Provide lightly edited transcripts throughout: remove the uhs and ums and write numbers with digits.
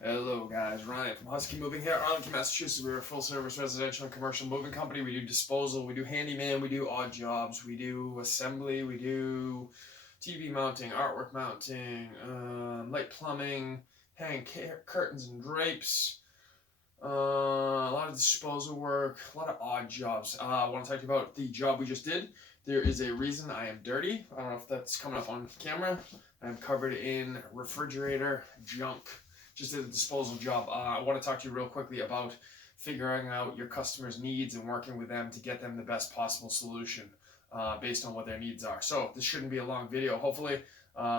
Hello guys, Ryan from Husky Moving here, Arlington, Massachusetts. We're a full-service residential and commercial moving company. We do disposal, we do handyman, we do odd jobs, we do assembly, we do TV mounting, artwork mounting, light plumbing, hang curtains and drapes, a lot of disposal work, a lot of odd jobs. I want to talk to you about the job we just did. There is a reason I am dirty. I don't know if that's coming up on camera. I'm covered in refrigerator junk. Just did a disposal job. I want to talk to you real quickly about figuring out your customers' needs and working with them to get them the best possible solution based on what their needs are. So this shouldn't be a long video. Hopefully,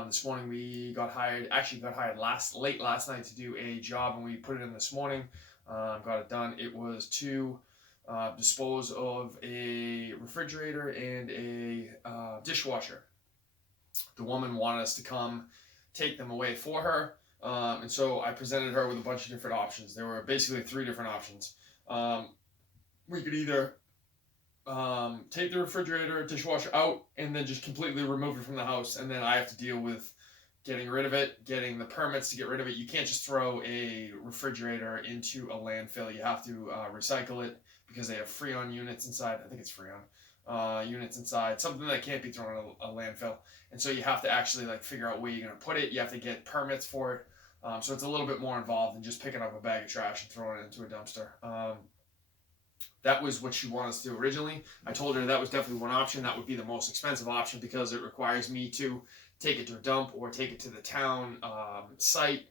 this morning we got hired. Actually, got hired late last night to do a job, and we put it in this morning. Got it done. It was to dispose of a refrigerator and a dishwasher. The woman wanted us to come take them away for her. And so I presented her with a bunch of different options. There were basically three different options. We could either take the refrigerator, dishwasher out, and then just completely remove it from the house, and then I have to deal with getting rid of it, getting the permits to get rid of it. You can't just throw a refrigerator into a landfill. You have to recycle it because they have Freon units inside. I think it's Freon units inside, something that can't be thrown in a landfill. And so you have to actually like figure out where you're going to put it. You have to get permits for it. So it's a little bit more involved than just picking up a bag of trash and throwing it into a dumpster. That was what she wanted us to do originally. I told her that was definitely one option. That would be the most expensive option because it requires me to take it to a dump or take it to the town site,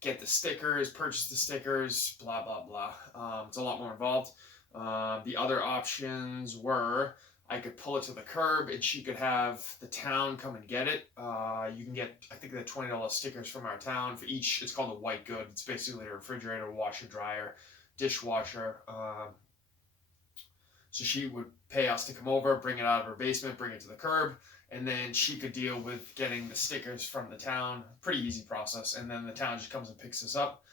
get the stickers, purchase the stickers, blah, blah, blah. It's a lot more involved. The other options were I could pull it to the curb and she could have the town come and get it. You can get, I think, the $20 stickers from our town for each. It's called a white good. It's basically a refrigerator, washer, dryer, dishwasher. So she would pay us to come over, bring it out of her basement, bring it to the curb, and then she could deal with getting the stickers from the town. Pretty easy process. And then the town just comes and picks it up.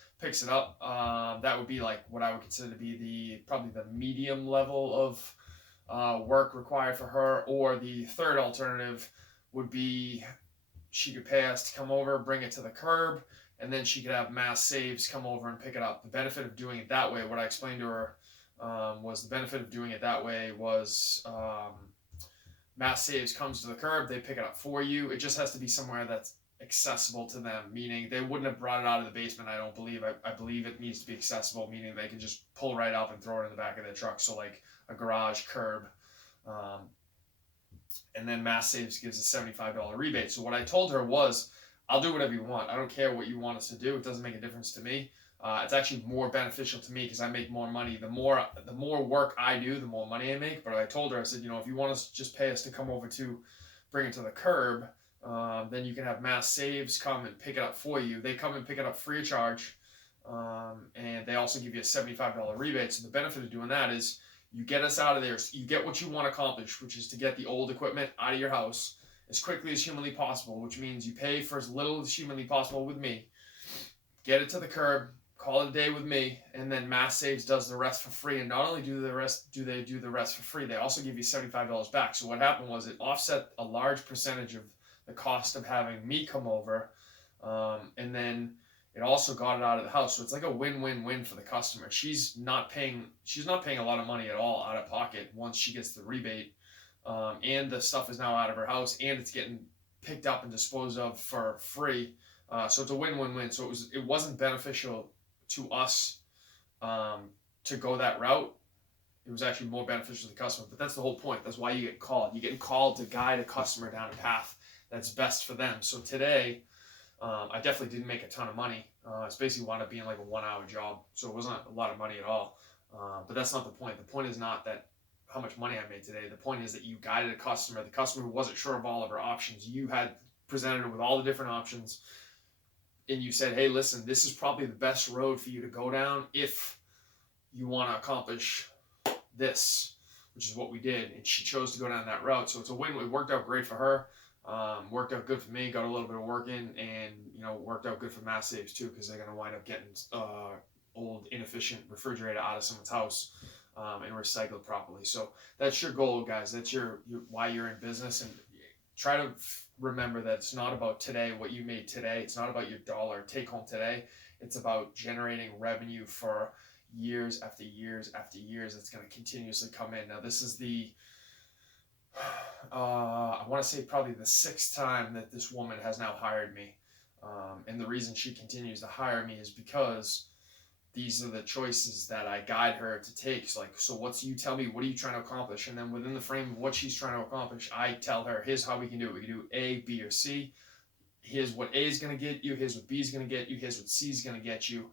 That would be like what I would consider to be probably the medium level of work required for her. Or the third alternative would be she could pay us to come over, bring it to the curb, and then she could have Mass Saves come over and pick it up. The benefit of doing it that way, what I explained to her, was the benefit of doing it that way was Mass Saves comes to the curb, they pick it up for you. It just has to be somewhere that's accessible to them, meaning they wouldn't have brought it out of the basement, I don't believe. I believe it needs to be accessible, meaning they can just pull right up and throw it in the back of their truck. So like a garage curb. And then Mass Saves gives a $75 rebate. So what I told her was, I'll do whatever you want. I don't care what you want us to do. It doesn't make a difference to me. It's actually more beneficial to me because I make more money. The more work I do, the more money I make. But I told her, I said, if you want us just pay us to come over to bring it to the curb, then you can have Mass Saves come and pick it up for you. They come and pick it up free of charge, and they also give you a $75 rebate. So the benefit of doing that is you get us out of there. You get what you want to accomplish, which is to get the old equipment out of your house as quickly as humanly possible, which means you pay for as little as humanly possible with me, get it to the curb, call it a day with me, and then Mass Saves does the rest for free. And not only do they do the rest for free, they also give you $75 back. So what happened was it offset a large percentage of the cost of having me come over, and then it also got it out of the house. So it's like a win-win-win for the customer. She's not paying a lot of money at all out of pocket once she gets the rebate, and the stuff is now out of her house, and it's getting picked up and disposed of for free. So it's a win-win-win. So it wasn't beneficial to us to go that route. It was actually more beneficial to the customer. But that's the whole point. That's why you get called. You get called to guide a customer down a path that's best for them. So today, I definitely didn't make a ton of money. It's basically wound up being like a 1-hour job. So it wasn't a lot of money at all. But that's not the point. The point is not that how much money I made today. The point is that you guided a customer. The customer wasn't sure of all of her options. You had presented her with all the different options, and you said, hey, listen, this is probably the best road for you to go down if you want to accomplish this, which is what we did. And she chose to go down that route. So it's a win. It worked out great for her. Worked out good for me. Got a little bit of work in, and worked out good for Mass Saves too, because they're going to wind up getting old, inefficient refrigerator out of someone's house and recycled properly. So that's your goal, guys. That's your why you're in business, and try to remember that it's not about today, what you made today. It's not about your dollar take home today. It's about generating revenue for years after years after years. It's going to continuously come in. Now, this is the, I want to say probably the 6th time that this woman has now hired me. And the reason she continues to hire me is because these are the choices that I guide her to take. It's like, so you tell me, what are you trying to accomplish? And then within the frame of what she's trying to accomplish, I tell her, here's how we can do it. We can do A, B, or C. Here's what A is going to get you. Here's what B is going to get you. Here's what C is going to get you.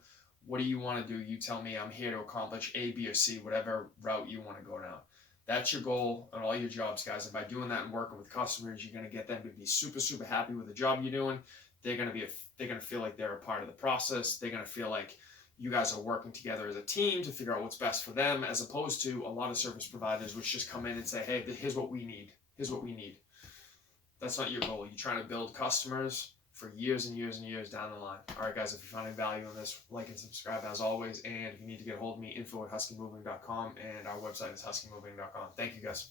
What do you want to do? You tell me. I'm here to accomplish A, B, or C, whatever route you want to go down. That's your goal on all your jobs, guys. And by doing that and working with customers, you're going to get them to be super, super happy with the job you're doing. They're going to feel like they're a part of the process. They're going to feel like you guys are working together as a team to figure out what's best for them, as opposed to a lot of service providers which just come in and say, hey, here's what we need. Here's what we need. That's not your goal. You're trying to build customers for years and years and years down the line. All right, guys, if you're finding value in this, like and subscribe as always. And if you need to get a hold of me, info@huskymoving.com, and our website is huskymoving.com. Thank you, guys.